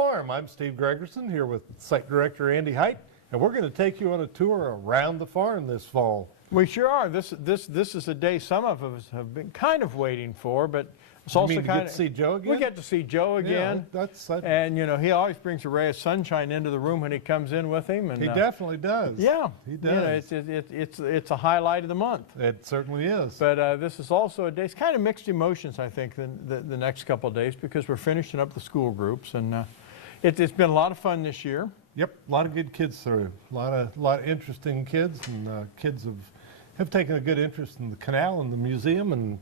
Farm. I'm Steve Gregerson here with Site Director Andy Height, and we're going to take you on a tour around the farm this fall. We sure are. This is a day some of us have been kind of waiting for, but it's also You mean kind to get to see Joe again? We get to see Joe again. Yeah, that's and you know, he always brings a ray of sunshine into the room when he comes in with him. And he definitely does. Yeah, he does. You know, it's a highlight of the month. It certainly is. But this is also a day. It's kind of mixed emotions, I think, the next couple of days because we're finishing up the school groups, and it's been a lot of fun this year. Yep, a lot of good kids through. A lot of interesting kids, and kids have taken a good interest in the canal and the museum and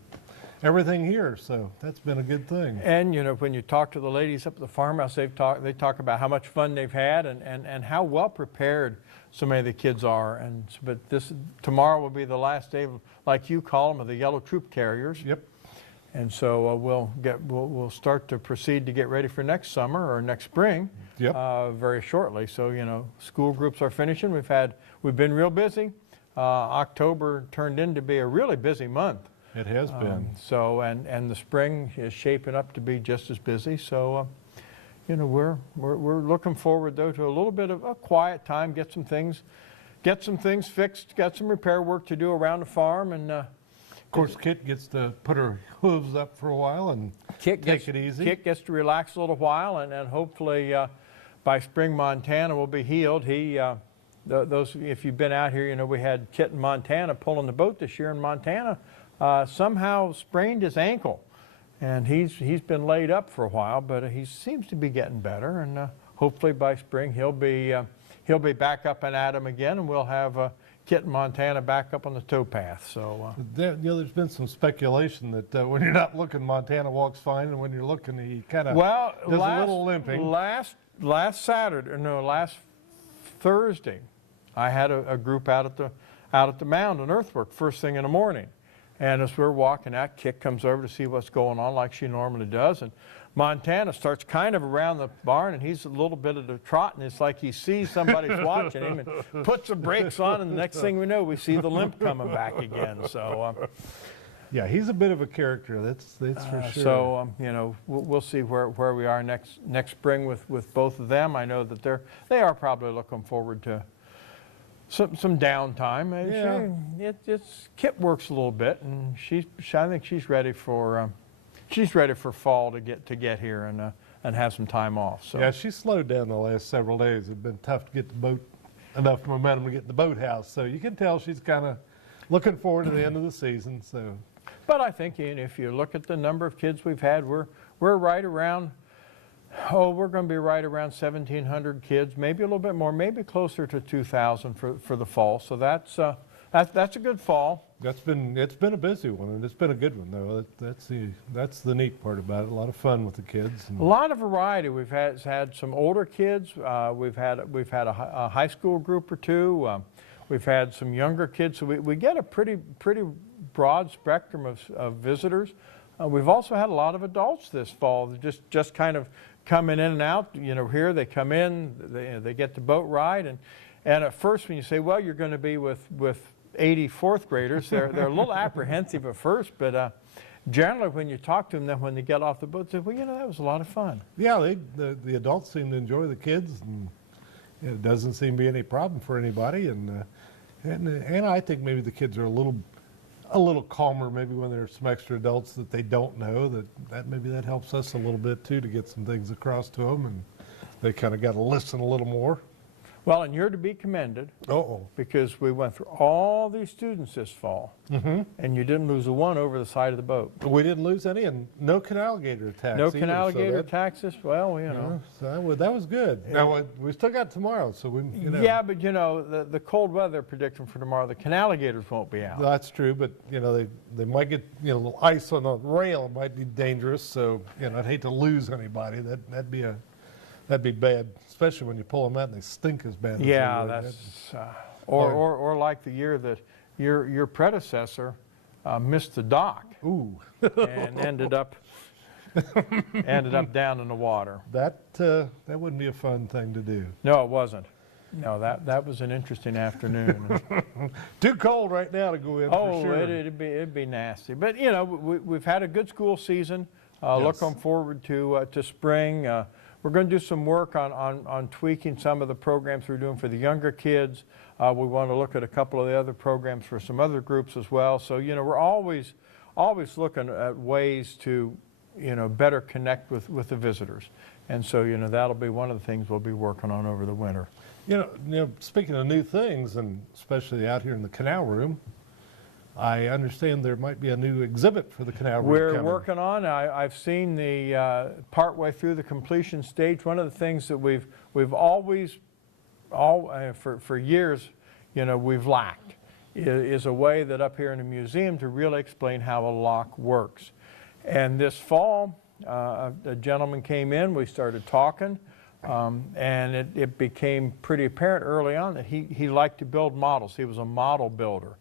everything here, so that's been a good thing. And you know, when you talk to the ladies up at the farmhouse, they talk about how much fun they've had and how well prepared so many of the kids are. But tomorrow will be the last day, like you call them, of the yellow troop carriers. Yep. And so we'll start to proceed to get ready for next summer or next spring. Yep. Very shortly. So you know, school groups are finishing. We've been real busy. October turned in to be a really busy month. It has been. So and the spring is shaping up to be just as busy. So you know, we're looking forward though to a little bit of a quiet time, get some things fixed, got some repair work to do around the farm, and of course Kit gets to put her hooves up for a while and take it easy. Kit gets to relax a little while, and hopefully by spring Montana will be healed. Those if you've been out here, you know we had Kit in Montana pulling the boat this year in Montana. Somehow sprained his ankle, and he's been laid up for a while, but he seems to be getting better, and hopefully by spring he'll be back up and at him again, and we'll have Kit in Montana back up on the towpath. So there's been some speculation that when you're not looking, Montana walks fine, and when you're looking, he kind of does a little limping. Last Thursday, I had a group out at the mound on earthwork first thing in the morning. And as we're walking out, Kit comes over to see what's going on like she normally does. And Montana starts kind of around the barn, and he's a little bit of the trot, and it's like he sees somebody's watching him and puts the brakes on, and the next thing we know, we see the limp coming back again. So yeah, he's a bit of a character, that's for sure. So you know, we'll see where we are next spring with both of them. I know that they are probably looking forward to some downtime. Yeah. Kit works a little bit, and I think she's ready for fall to get here and have some time off. So yeah, she slowed down the last several days. It's been tough to get the boat enough momentum to get in the boathouse. So you can tell she's kind of looking forward to the end of the season. So, but I think if you look at the number of kids we've had, we're right around. Oh, we're going to be right around 1,700 kids, maybe a little bit more, maybe closer to 2,000 for the fall. So that's a good fall. It's been a busy one, and it's been a good one though. That's the neat part about it. A lot of fun with the kids. A lot of variety. We've had some older kids. We've had a high school group or two. We've had some younger kids. So we get a pretty broad spectrum of visitors. We've also had a lot of adults this fall, just kind of coming in and out. You know, here they come in, they get the boat ride, and at first when you say, well, you're going to be with 80 fourth graders, they're a little apprehensive at first, but generally when you talk to them, then when they get off the boat, they say, well, you know, that was a lot of fun. Yeah, the adults seem to enjoy the kids, and it doesn't seem to be any problem for anybody, and I think maybe the kids are a little calmer maybe when there's some extra adults that they don't know, that maybe that helps us a little bit too to get some things across to them, and they kind of got to listen a little more. Well, and you're to be commended because we went through all these students this fall, and you didn't lose a one over the side of the boat. We didn't lose any, and no canal gator attacks. No canal gator attacks this, well, you know. So that was good. Now, we still got tomorrow, so we, you know. Yeah, but you know, the cold weather prediction for tomorrow, the canal gators won't be out. That's true, but you know, they might get, you know, little ice on the rail might be dangerous, so, you know, I'd hate to lose anybody. That'd be bad, especially when you pull them out and they stink as bad. Yeah, or like the year that your predecessor missed the dock. Ooh. And ended up down in the water. That wouldn't be a fun thing to do. No, it wasn't. No, that was an interesting afternoon. Too cold right now to go in. Oh, for sure. it'd be nasty. But you know, we've had a good school season. Yes. Looking forward to spring. we're going to do some work on tweaking some of the programs we're doing for the younger kids. We want to look at a couple of the other programs for some other groups as well. So, you know, we're always looking at ways to, you know, better connect with the visitors. And so, you know, that'll be one of the things we'll be working on over the winter. You know, speaking of new things, and especially out here in the canal room, I understand there might be a new exhibit for the canal room We're coming. working on. I've seen the partway through the completion stage. One of the things that we've always, for years, you know, we've lacked is a way that up here in the museum to really explain how a lock works. And this fall, a gentleman came in. We started talking. And it became pretty apparent early on that he liked to build models. He was a model builder.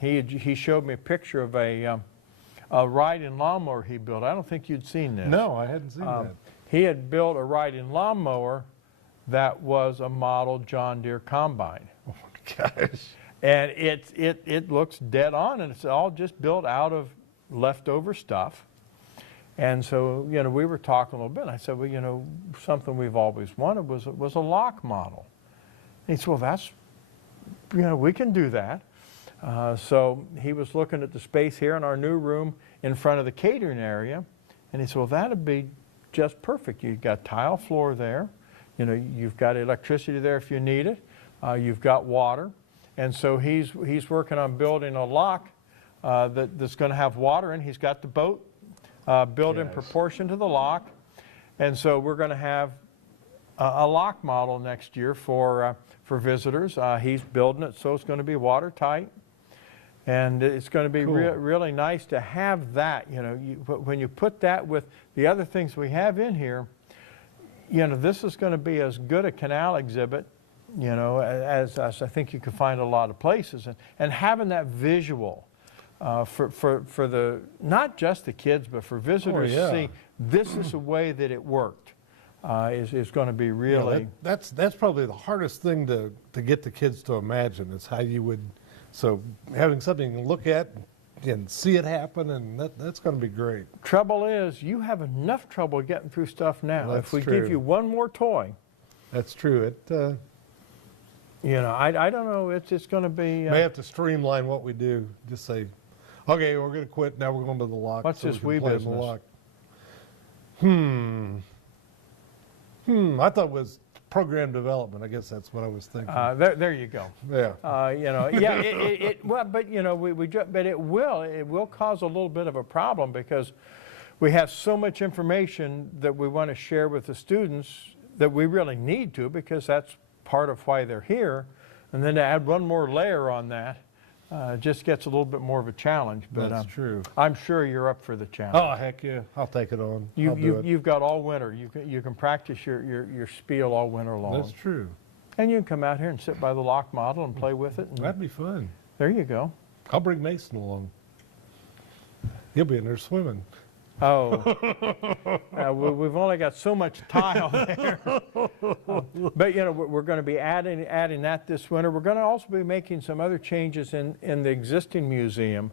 He showed me a picture of a riding lawnmower he built. I don't think you'd seen this. No, I hadn't seen that. He had built a riding lawnmower that was a model John Deere combine. Oh my gosh. And it looks dead on, and it's all just built out of leftover stuff. And so, you know, we were talking a little bit. And I said, well, you know, something we've always wanted was a lock model. And he said, well, that's, you know, we can do that. So he was looking at the space here in our new room in front of the catering area. And he said, well, that'd be just perfect. You've got tile floor there. You know, you've got electricity there if you need it. You've got water. And so he's working on building a lock that's going to have water in. He's got the boat built in proportion to the lock. And so we're going to have a lock model next year for visitors. He's building it so it's going to be watertight. And it's going to be really nice to have that. You know, when you put that with the other things we have in here, you know, this is going to be as good a canal exhibit, you know, as I think you can find a lot of places. And having that visual for the, not just the kids, but for visitors to see this is the way that it worked is going to be really. Yeah, that's probably the hardest thing to get the kids to imagine is how you would, so having something to look at and see it happen, and that's going to be great. Trouble is, you have enough trouble getting through stuff now. That's if we true. give you one more toy. That's true. It You know, I don't know, it's going to be. may have to streamline what we do. Just say, okay, we're going to quit. Now we're going to the lock. What's so this we wee can play in the business? lock. I thought it was program development. I guess that's what I was thinking. There you go. Yeah. You know, yeah, well, but you know, but it will cause a little bit of a problem because we have so much information that we want to share with the students that we really need to, because that's part of why they're here. And then to add one more layer on that just gets a little bit more of a challenge. But That's true. I'm sure you're up for the challenge. Oh, heck yeah. I'll take it on. I'll do it. You've got all winter. You can practice your spiel all winter long. That's true. And you can come out here and sit by the lock model and play with it. And That'd be fun. there you go. I'll bring Mason along. He'll be in there swimming. Oh, we've only got so much tile there. But, you know, we're going to be adding that this winter. We're going to also be making some other changes in the existing museum.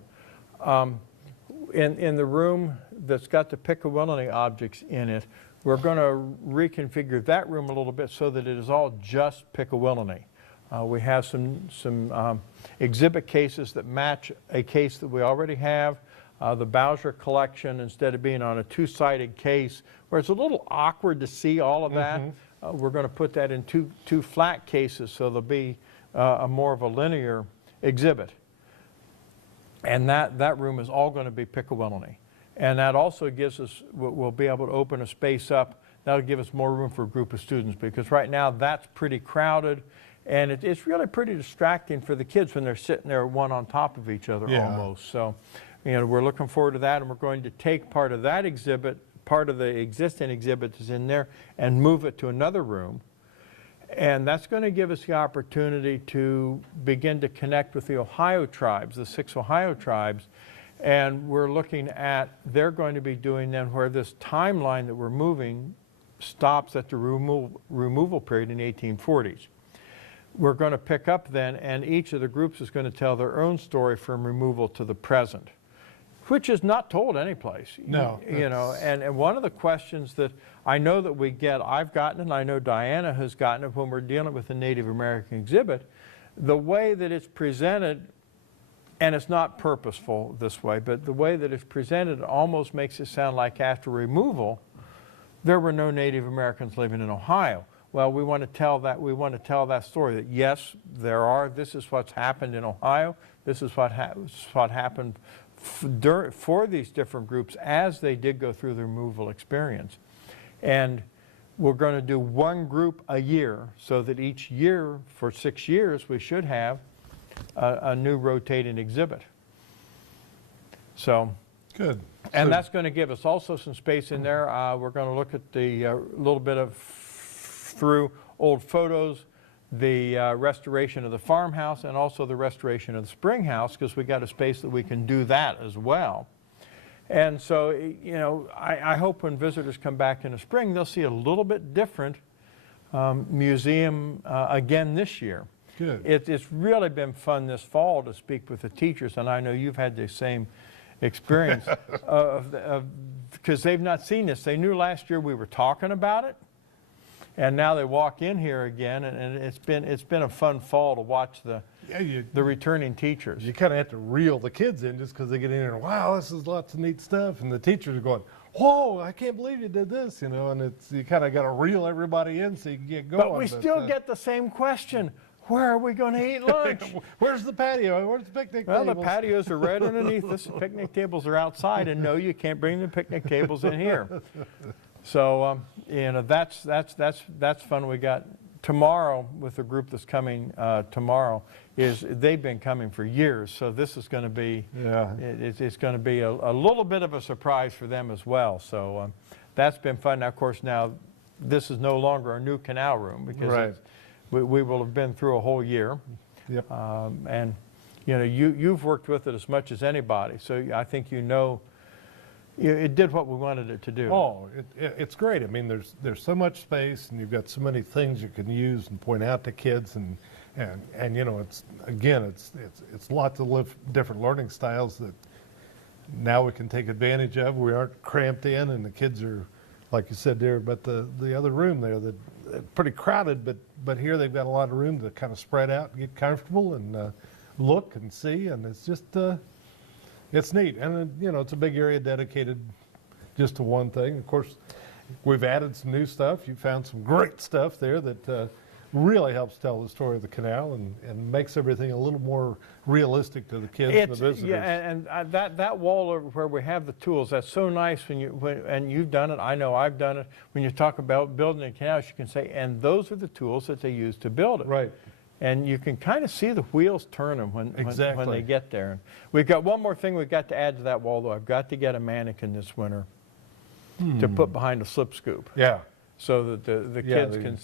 In the room that's got the Pickawillany objects in it, we're going to reconfigure that room a little bit so that it is all just Pickawillany. We have some exhibit cases that match a case that we already have. The Bowser collection, instead of being on a two-sided case where it's a little awkward to see all of that, we're going to put that in two flat cases so there'll be a more of a linear exhibit. And that room is all going to be Pickawillany. And that also gives us, we'll be able to open a space up. That'll give us more room for a group of students, because right now that's pretty crowded. And it's really pretty distracting for the kids when they're sitting there one on top of each other almost. So, you know, we're looking forward to that, and we're going to take part of that exhibit, part of the existing exhibit that's in there, and move it to another room. And that's going to give us the opportunity to begin to connect with the Ohio tribes, the 6 Ohio tribes. And we're looking at, they're going to be doing then where this timeline that we're moving stops at the removal period in the 1840s. We're going to pick up then, and each of the groups is going to tell their own story from removal to the present. which is not told anyplace. No, You know, and one of the questions that I know that we get, I've gotten, and I know Diana has gotten it when we're dealing with the Native American exhibit, the way that it's presented, and it's not purposeful this way, but the way that it's presented almost makes it sound like after removal, there were no Native Americans living in Ohio. Well, we want to tell that story, that yes, there are. This is what's happened in Ohio. This is what happened for these different groups as they did go through the removal experience. And we're going to do one group a year, so that each year for 6 years we should have a new rotating exhibit. So. Good. And So- that's going to give us also some space in there. We're going to look at the little bit of through old photos, the restoration of the farmhouse, and also the restoration of the spring house, because we got a space that we can do that as well. And so, you know, I hope when visitors come back in the spring, they'll see a little bit different museum again this year. Good. It's really been fun this fall to speak with the teachers, and I know you've had the same experience because they've not seen this. They knew last year we were talking about it, and now they walk in here again, and it's been a fun fall to watch the returning teachers. You kind of have to reel the kids in just because they get in there and, wow, this is lots of neat stuff. And the teachers are going, whoa, I can't believe you did this, you know, and you kind of got to reel everybody in so you can get going. But we still get the same question. Where are we going to eat lunch? Where's the patio? Where's the picnic Well, tables? the patios are right underneath us. The picnic tables are outside, and no, you can't bring the picnic tables in here. So, you know, that's fun. We got tomorrow with the group that's coming tomorrow. They've been coming for years, so this is going to be it's going to be a little bit of a surprise for them as well. So that's been fun. Now, of course, now this is no longer a new canal room because we will have been through a whole year. Yep. And you know, you've worked with it as much as anybody, so I think you know it did what we wanted it to do. Oh, it's great. I mean, there's so much space, and you've got so many things you can use and point out to kids, and you know, it's lots of different learning styles that now we can take advantage of. We aren't cramped in, and the kids are, like you said there, but the other room there, that pretty crowded, but here they've got a lot of room to kind of spread out and get comfortable and look and see, and it's just it's neat. And you know, it's a big area dedicated just to one thing. Of course, we've added some new stuff. You found some great stuff there that really helps tell the story of the canal and makes everything a little more realistic to the kids and the visitors. Yeah, and that wall over where we have the tools, that's so nice and you've done it, I know I've done it. When you talk about building a canal, you can say, and those are the tools that they use to build it. Right. And you can kind of see the wheels turning when they get there. And we've got one more thing we've got to add to that wall, though. I've got to get a mannequin this winter to put behind a slip scoop. Yeah. So that the kids can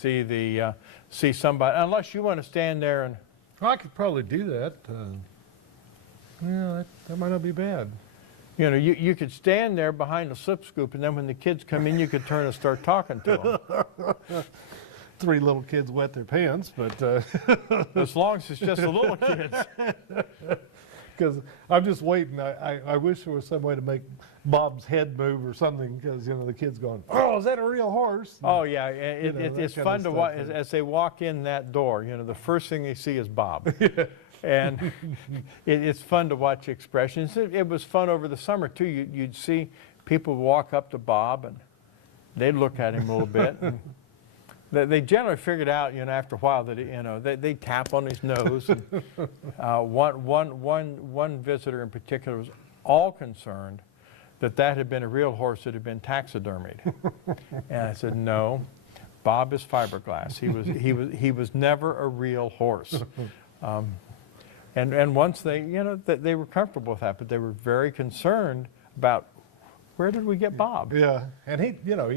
see somebody, unless you want to stand there and. Well, I could probably do that. Yeah, that might not be bad. You know, you could stand there behind the slip scoop, and then when the kids come in, you could turn and start talking to them. 3 little kids wet their pants, but as long as it's just the little kids. Because I'm just waiting. I wish there was some way to make Bob's head move or something, because, you know, the kid's going, oh, is that a real horse? Oh, yeah. That It's kind fun of to stuff. watch as they walk in that door. You know, the first thing they see is Bob. And it's fun to watch expressions. It was fun over the summer, too. You'd see people walk up to Bob, and they'd look at him a little bit. And they generally figured out, you know, after a while that, you know, they tap on his nose. And, one visitor in particular was all concerned that had been a real horse that had been taxidermied. And I said, no, Bob is fiberglass. He was never a real horse. And once they, you know, they were comfortable with that, but they were very concerned about where did we get Bob? Yeah, and he, you know,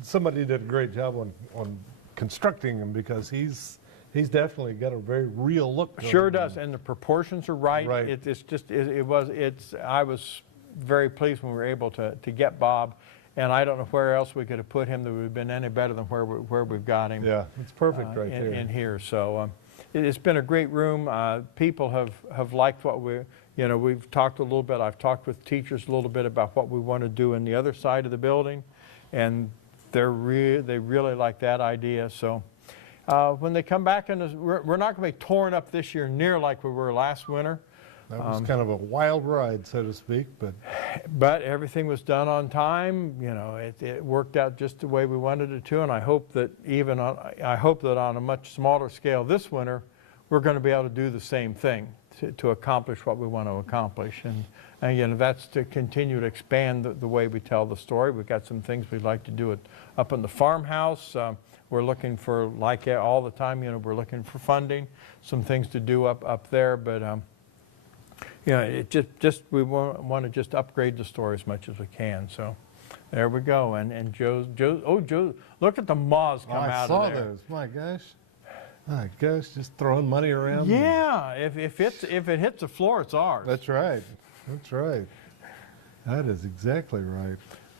somebody did a great job on constructing him, because he's definitely got a very real look to him. Sure does, and the proportions are right. Right. I was very pleased when we were able to get Bob, and I don't know where else we could have put him that would have been any better than where we've got him. Yeah, it's perfect right there. In here. So it's been a great room. People have liked what You know, we've talked a little bit, I've talked with teachers a little bit about what we want to do in the other side of the building, and they really like that idea. So when they come back, we're not going to be torn up this year near like we were last winter. That was kind of a wild ride, so to speak, but everything was done on time. You know, it worked out just the way we wanted it to, and I hope that on a much smaller scale this winter, we're going to be able to do the same thing to accomplish what we want to accomplish. And you know, that's to continue to expand the way we tell the story. We've got some things we'd like to do up in the farmhouse. We're looking for, like all the time, you know, we're looking for funding, some things to do up there, but you know, it we want to just upgrade the store as much as we can. So there we go. And Joe, look at the moths come out of there. I saw those. My gosh, just throwing money around. Yeah, if it hits the floor, it's ours. That's right. That's right. That is exactly right.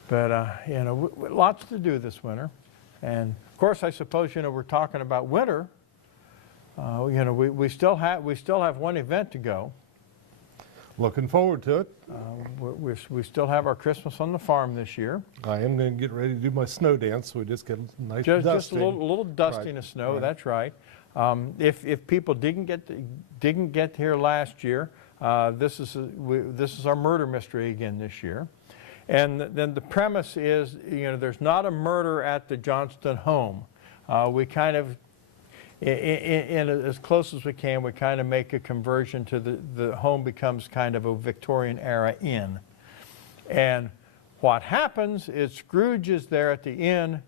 But you know, lots to do this winter, and of course, I suppose, you know, we're talking about winter. You know, we still have one event to go. Looking forward to it. We still have our Christmas on the farm this year. I am going to get ready to do my snow dance, so we just get a nice Just dusting. a little dusting Right. of snow. Right. That's right. If people didn't get here last year, this is our murder mystery again this year, and then the premise is, you know, there's not a murder at the Johnston home. We kind of, in as close as we can, we kind of make a conversion to the home becomes kind of a Victorian era inn. And what happens is Scrooge is there at the inn,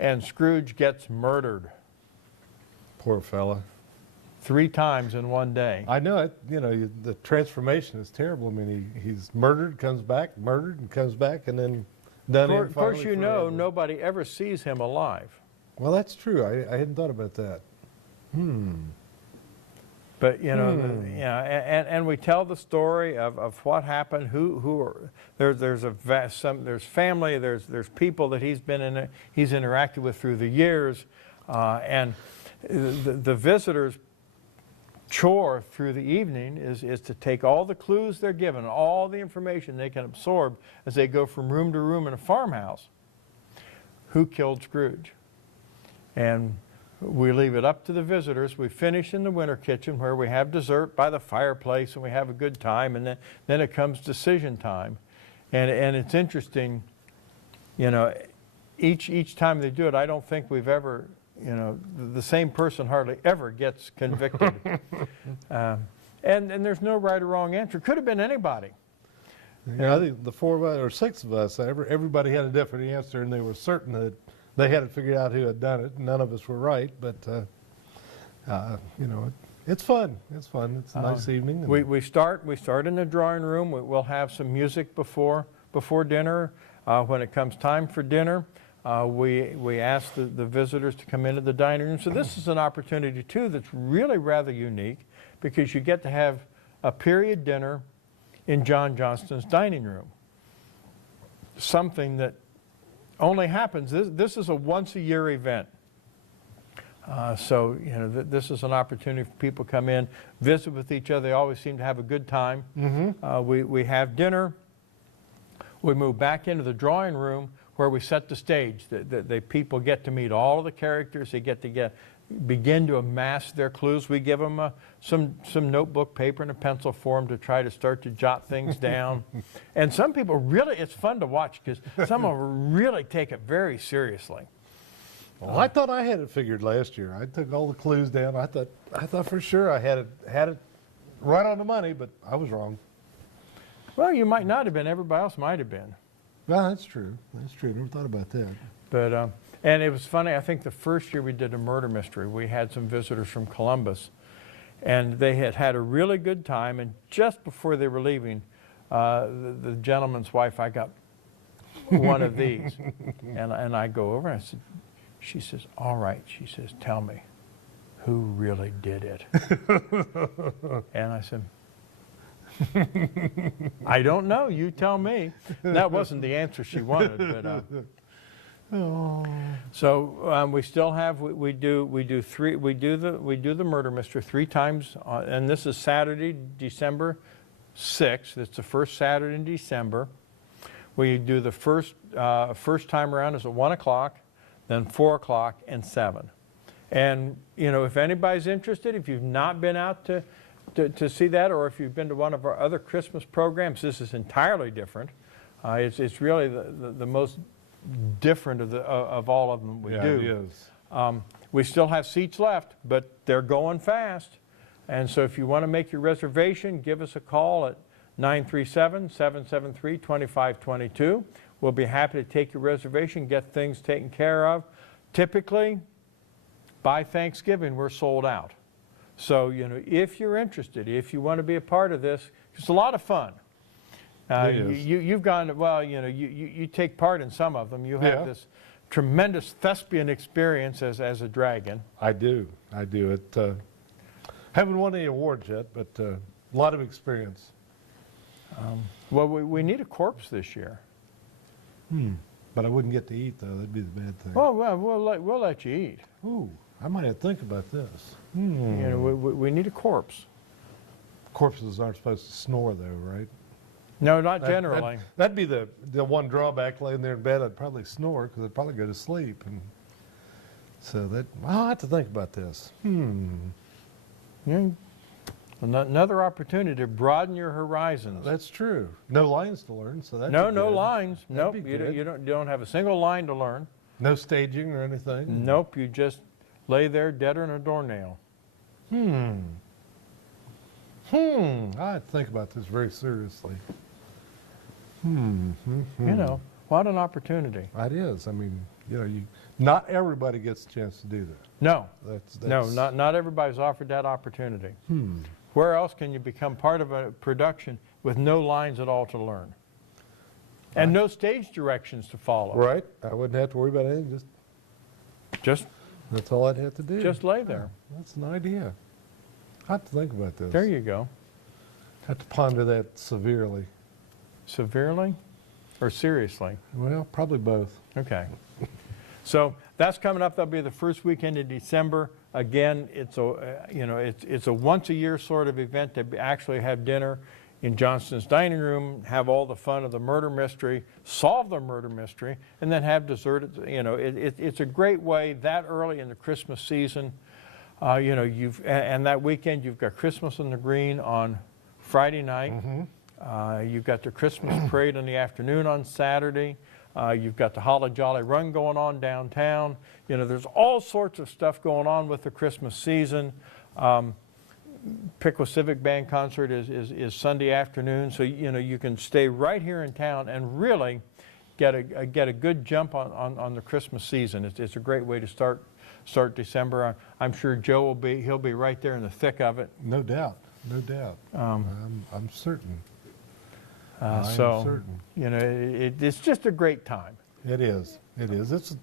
and Scrooge gets murdered Poor fella. 3 times in one day. I know it. You know, the transformation is terrible. I mean, he's murdered, comes back, murdered, and comes back, and then done in Of course, finally you know, forever. nobody ever sees him alive. Well, that's true. I hadn't thought about that. But you know, and we tell the story of what happened. There's family. There's people that he's interacted with through the years, and the visitors' chore through the evening is to take all the clues they're given, all the information they can absorb as they go from room to room in a farmhouse. Who killed Scrooge? And we leave it up to the visitors. We finish in the winter kitchen where we have dessert by the fireplace and we have a good time, and then it comes decision time. And it's interesting, you know, each time they do it, I don't think we've ever, you know, the same person hardly ever gets convicted. And there's no right or wrong answer. Could have been anybody. Yeah, I think the 4 of us or 6 of us, everybody had a different answer, and they were certain that they hadn't figured out who had done it. None of us were right, but you know, it's fun. It's fun. It's a nice evening. We start in the drawing room. We'll have some music before dinner. When it comes time for dinner, we ask the visitors to come into the dining room. So this is an opportunity too that's really rather unique, because you get to have a period dinner in John Johnston's dining room. Something that only happens, this is a once-a-year event. So, you know, this is an opportunity for people to come in, visit with each other. They always seem to have a good time. We have dinner. We move back into the drawing room where we set the stage. The people get to meet all of the characters. They get to begin to amass their clues. We give them some notebook paper and a pencil for them to try to start to jot things down. And some people really, it's fun to watch because some of them really take it very seriously. Well, I thought I had it figured last year. I took all the clues down. I thought for sure I had it right on the money, but I was wrong. Well, you might not have been. Everybody else might have been. Well, that's true. That's true. Never thought about that. But and it was funny. I think the first year we did a murder mystery, we had some visitors from Columbus, and they had a really good time. And just before they were leaving, the gentleman's wife, I got one of these, and I go over and I said, she says, "All right," she says, "tell me, who really did it?" And I said, "I don't know. You tell me." That wasn't the answer she wanted, but. So we still have we do the murder mystery 3 times, and this is Saturday, December 6th. It's the first Saturday in December. We do the first time around is at 1 o'clock, then 4 o'clock, and 7. And, you know, if anybody's interested, if you've not been out to see that, or if you've been to one of our other Christmas programs, this is entirely different. It's really the most different of all of them we do. It is. We still have seats left, but they're going fast. And so if you want to make your reservation, give us a call at 937-773-2522. We'll be happy to take your reservation, get things taken care of. Typically, by Thanksgiving, we're sold out. So, you know, if you're interested, if you want to be a part of this, it's a lot of fun. It is. You've gone, well, you know, you take part in some of them. You have Yeah. this tremendous thespian experience as a dragon. I do. It haven't won any awards yet, but a lot of experience. Well, we need a corpse this year. But I wouldn't get to eat, though. That'd be the bad thing. Well, we'll let you eat. Ooh, I might have to think about this. You know, we need a corpse. Corpses aren't supposed to snore, though, right? No, not generally. That'd be the one drawback. Laying there in bed, I'd probably snore because I'd probably go to sleep. And so I'll have to think about this. Yeah. Another opportunity to broaden your horizons. That's true. No lines to learn, so that's No lines. That'd Nope. be You good. don't have a single line to learn. No staging or anything. Nope. You just lay there deader than a doornail. I have to think about this very seriously. You know, what an opportunity. It is. I mean, you know, not everybody gets a chance to do that. No. That's Not everybody's offered that opportunity. Where else can you become part of a production with no lines at all to learn? And no stage directions to follow. right. I wouldn't have to worry about anything. Just That's all I'd have to do. lay there. That's an idea. I have to think about this. There you go. have to ponder that severely. Severely or seriously? Well, probably both. Okay. So that's coming up. That'll be the first weekend in December. Again, it's a once a year sort of event to actually have dinner in Johnston's dining room, have all the fun of the murder mystery, solve the murder mystery, and then have dessert. You know, it's a great way that early in the Christmas season. You know, and that weekend you've got Christmas on the Green on Friday night. You've got the Christmas parade in the afternoon on Saturday. You've got the Holly Jolly Run going on downtown. You know, there's all sorts of stuff going on with the Christmas season. Piqua Civic Band concert is Sunday afternoon, so you know you can stay right here in town and really get a good jump on the Christmas season. It's a great way to start December. I'm sure Joe he'll be right there in the thick of it. No doubt. No doubt. I'm certain. I am So certain. you know it's just a great time. It is. It is. It's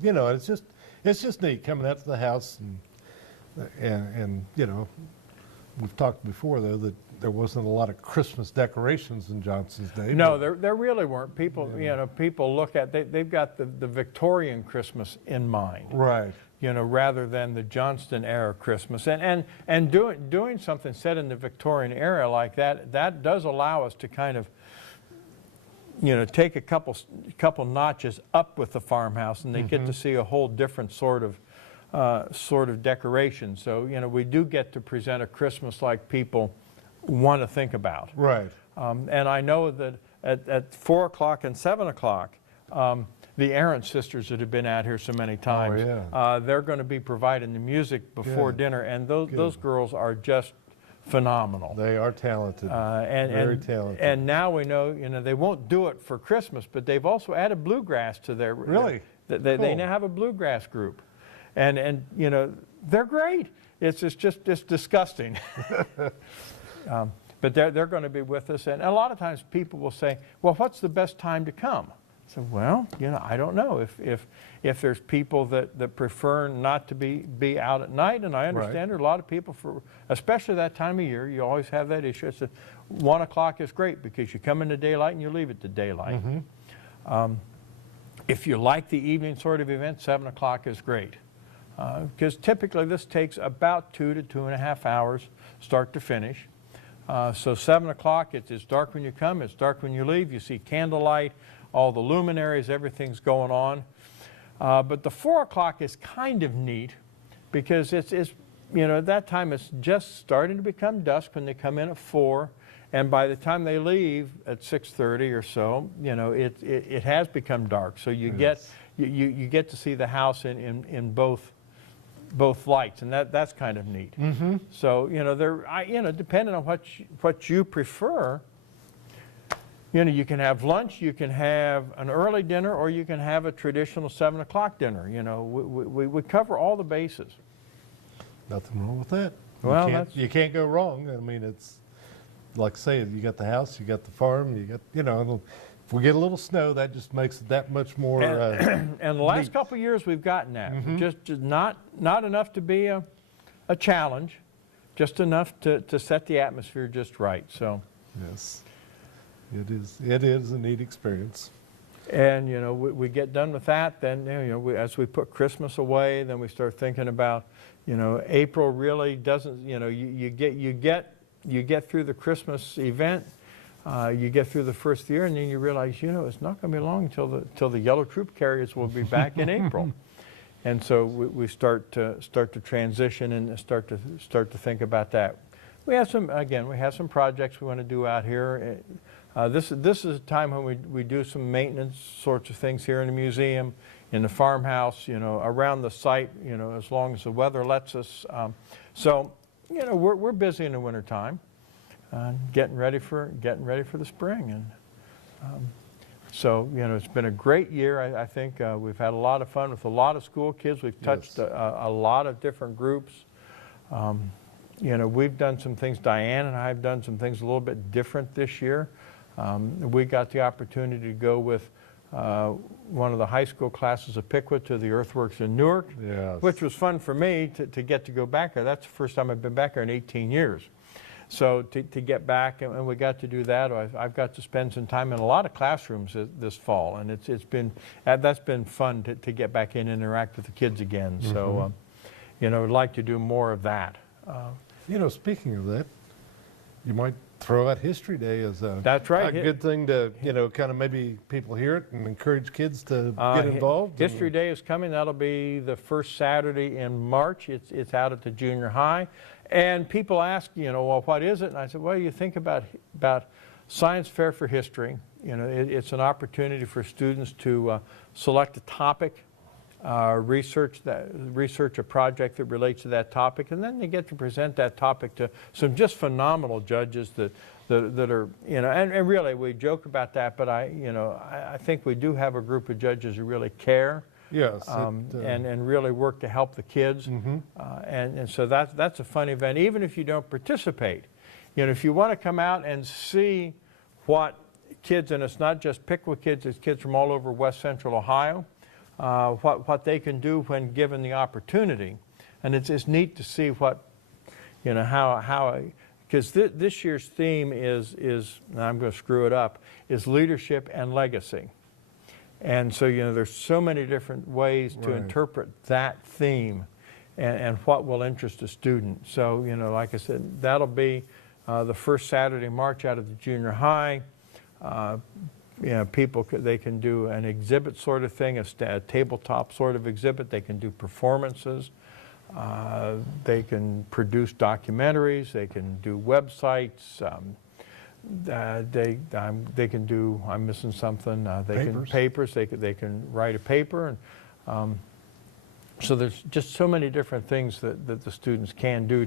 it's just neat coming out to the house and you know, we've talked before though that there wasn't a lot of Christmas decorations in Johnston's day. No, there really weren't. People people look at they've got the Victorian Christmas in mind. Right. You know, rather than the Johnston era Christmas, and doing something set in the Victorian era like that does allow us to kind of, you know, take a couple notches up with the farmhouse, and they get to see a whole different sort of decoration. So you know, we do get to present a Christmas like people want to think about. Right. And I know that at 4 o'clock and 7 o'clock. The Aaron sisters that have been out here so many times, they're going to be providing the music before Good. dinner, and those girls are just phenomenal. They are talented. Very talented. And now we know, you know, they won't do it for Christmas, but they've also added bluegrass to their. Really? They Cool. now have a bluegrass group, and you know they're great. It's disgusting. But they're going to be with us, and a lot of times people will say, "Well, what's the best time to come?" So, well, you know, I don't know if there's people that prefer not to be out at night, and I understand there are a lot of people especially that time of year, you always have that issue. It's 1 o'clock is great because you come into daylight and you leave at the daylight. If you like the evening sort of event, 7 o'clock is great. Because typically this takes about 2 to 2.5 hours, start to finish. So 7 o'clock, it's dark when you come, it's dark when you leave. You see candlelight, all the luminaries, everything's going on. But the 4 o'clock is kind of neat because it's at that time it's just starting to become dusk when they come in at 4. And by the time they leave at 6:30 or so, it has become dark. So you get to see the house in both lights, and that's kind of neat. Mm-hmm. So depending on what you prefer, you can have lunch, you can have an early dinner, or you can have a traditional 7 o'clock dinner. We cover all the bases. Nothing wrong with that. Well, you can't go wrong. I mean, it's like I say, you got the house, you got the farm, you got if we get a little snow, that just makes it that much more. And the last couple of years we've gotten that. Mm-hmm. Just not enough to be a challenge, just enough to set the atmosphere just right. So Yes, it is a neat experience. and we get done with that, then as we put Christmas away, then we start thinking about April really doesn't you get through the Christmas event, you get through the first year, and then you realize, it's not going to be long till the yellow troop carriers will be back in April, and so we start to transition and start to think about that. We have some projects we want to do out here. This is a time when we do some maintenance sorts of things here in the museum, in the farmhouse, around the site, as long as the weather lets us. So we're busy in the wintertime, getting ready for the spring, and so it's been a great year. I think we've had a lot of fun with a lot of school kids. We've touched a lot of different groups. We've done some things. Diane and I have done some things a little bit different this year. We got the opportunity to go with one of the high school classes of Piqua to the Earthworks in Newark, Yes. which was fun for me to get to go back there. That's the first time I've been back there in 18 years. So to get back, and we got to do that. I've got to spend some time in a lot of classrooms this fall, and that's been fun to get back in and interact with the kids again. Mm-hmm. So, I'd like to do more of that. Speaking of that, you might throw out History Day as That's right. a good thing to, kind of maybe people hear it and encourage kids to get involved. History Day is coming. That'll be the first Saturday in March. It's out at the junior high. And people ask, well, what is it? And I said, well, you think about Science Fair for History. It's an opportunity for students to select a topic, research a project that relates to that topic, and then they get to present that topic to some just phenomenal judges that are, and really we joke about that, but I think we do have a group of judges who really care. Yes. And really work to help the kids. Mm-hmm. And so that's a fun event, even if you don't participate. If you want to come out and see what kids, and it's not just Piqua kids, it's kids from all over West Central Ohio, what they can do when given the opportunity. And it's neat to see what, how because this year's theme is, and I'm going to screw it up, is leadership and legacy. And so, there's so many different ways to interpret that theme and what will interest a student. So, like I said, that'll be the first Saturday in March out of the junior high. People, they can do an exhibit sort of thing, a tabletop sort of exhibit. They can do performances. They can produce documentaries. They can do websites. They can do, I'm missing something, papers, they can write a paper, and so there's just so many different things that the students can do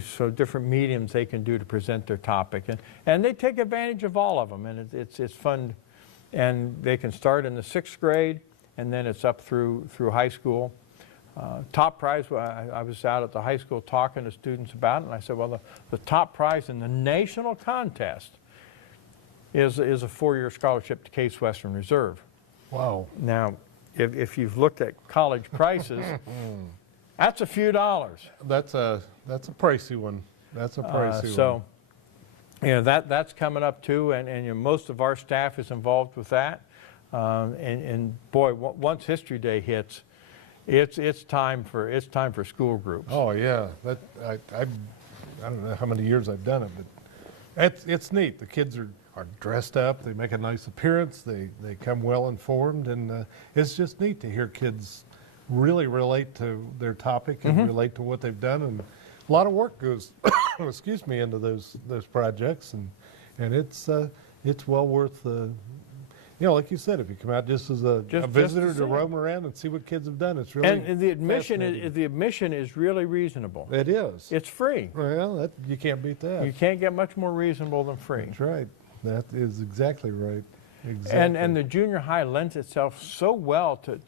so different mediums they can do to present their topic, and they take advantage of all of them, and it's fun, and they can start in the 6th grade, and then it's up through high school. Top prize, I was out at the high school talking to students about it, and I said, well, the top prize in the national contest is a 4-year scholarship to Case Western Reserve. Wow. Now, if you've looked at college prices, that's a few dollars. That's a pricey one. That's a pricey one. So, that's coming up too, and most of our staff is involved with that. And boy, once History Day hits, it's time for school groups. Oh yeah, I don't know how many years I've done it, but It's neat. The kids are dressed up. They make a nice appearance. They come well informed, and it's just neat to hear kids really relate to their topic and relate to what they've done. And a lot of work goes, excuse me, into those projects, and it's well worth the. You know, like you said, if you come out just as a visitor just to roam around and see what kids have done, it's really And the admission fascinating. is really reasonable. It is. It's free. Well, you can't beat that. You can't get much more reasonable than free. That's right. That is exactly right. Exactly. And the junior high lends itself so well to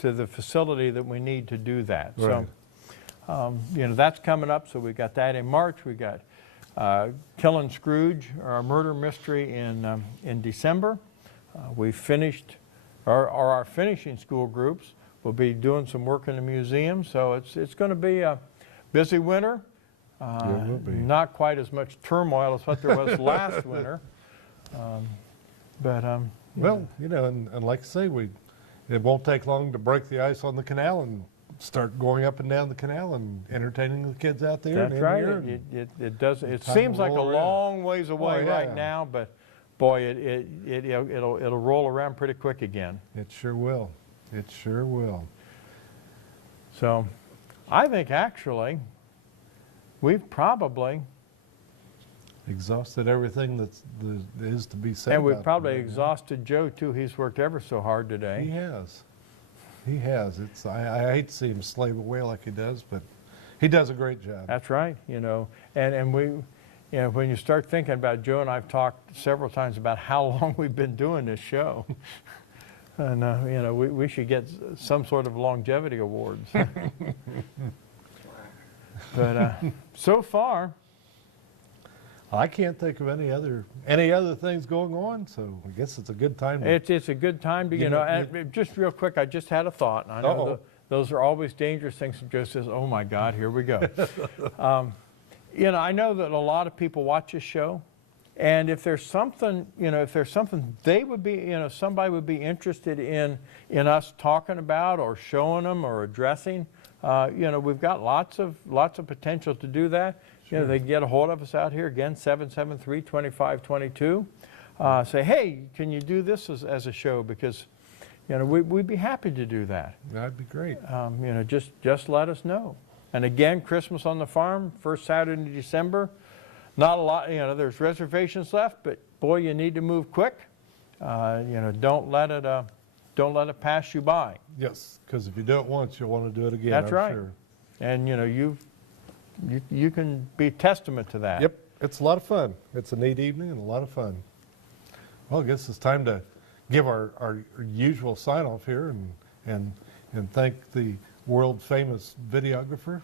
the facility that we need to do that. Right. So, you know, that's coming up. So we got that in March. We got Killing Scrooge, our murder mystery, in December. We finished, our finishing school groups will be doing some work in the museum. So it's going to be a busy winter. It will be. Not quite as much turmoil as what there was last winter. Well, you know, and like I say, it won't take long to break the ice on the canal and start going up and down the canal and entertaining the kids out there. That's and in right. here and It does. It time seems to like a roll around. long ways away yeah. right now, but boy, it'll roll around pretty quick again. It sure will. It sure will. So, I think actually, we've probably, Exhausted everything that is to be said. and we've about probably them right now. exhausted Joe too. He's worked ever so hard He today. has. He has. I hate to see him slave away like he does, but he does a great job. That's right. You know, and we, you know, when you start thinking about Joe and I've talked several times about how long we've been doing this show. And, you know, we should get some sort of longevity awards. But so far, I can't think of any other things going on, so I guess it's a good time to it's a good time to, you know, and just real quick, I just had a thought. And I know Uh-oh. those are always dangerous things. Joe says, oh my God, here we go. You know, I know that a lot of people watch this show. And if there's something, you know, they would be, you know, somebody would be interested in us talking about or showing them or addressing, you know, we've got lots of potential to do that. You know, they can get a hold of us out here again, 773-2522. Say, hey, can you do this as a show? Because, you know, we'd be happy to do that. That'd be great. You know, just let us know. And again, Christmas on the Farm, first Saturday in December. Not a lot, you know, there's reservations left, but boy, you need to move quick. You know, don't let it pass you by. Yes, because if you do it once, you'll want to do it again. That's I'm right. Sure. And you know, you can be testament to that. Yep, it's a lot of fun. It's a neat evening and a lot of fun. Well, I guess it's time to give our usual sign off here and thank the world famous videographer,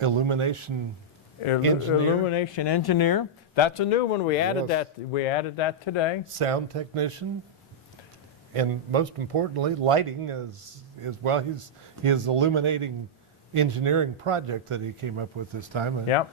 Illumination Engineer. That's a new one. We added Yes. that. We added that today. sound technician, and most importantly, lighting is well. He is illuminating engineering project that he came up with this time. Yep.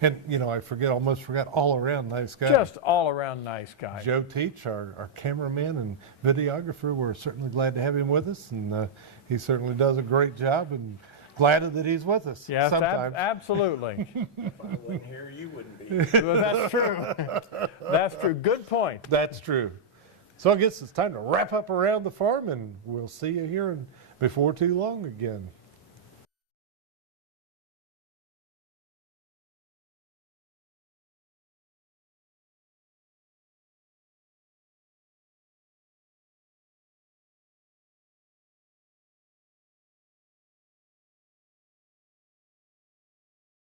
And you know, almost forgot, all around nice guy. Just all around nice guy. Joe Teach, our cameraman and videographer, we're certainly glad to have him with us, and he certainly does a great job, and glad that he's with us. Yes, sometimes. absolutely. If I wasn't here, you wouldn't be. Well, that's true. That's true. Good point. That's true. So I guess it's time to wrap up Around the Farm, and we'll see you here before too long again.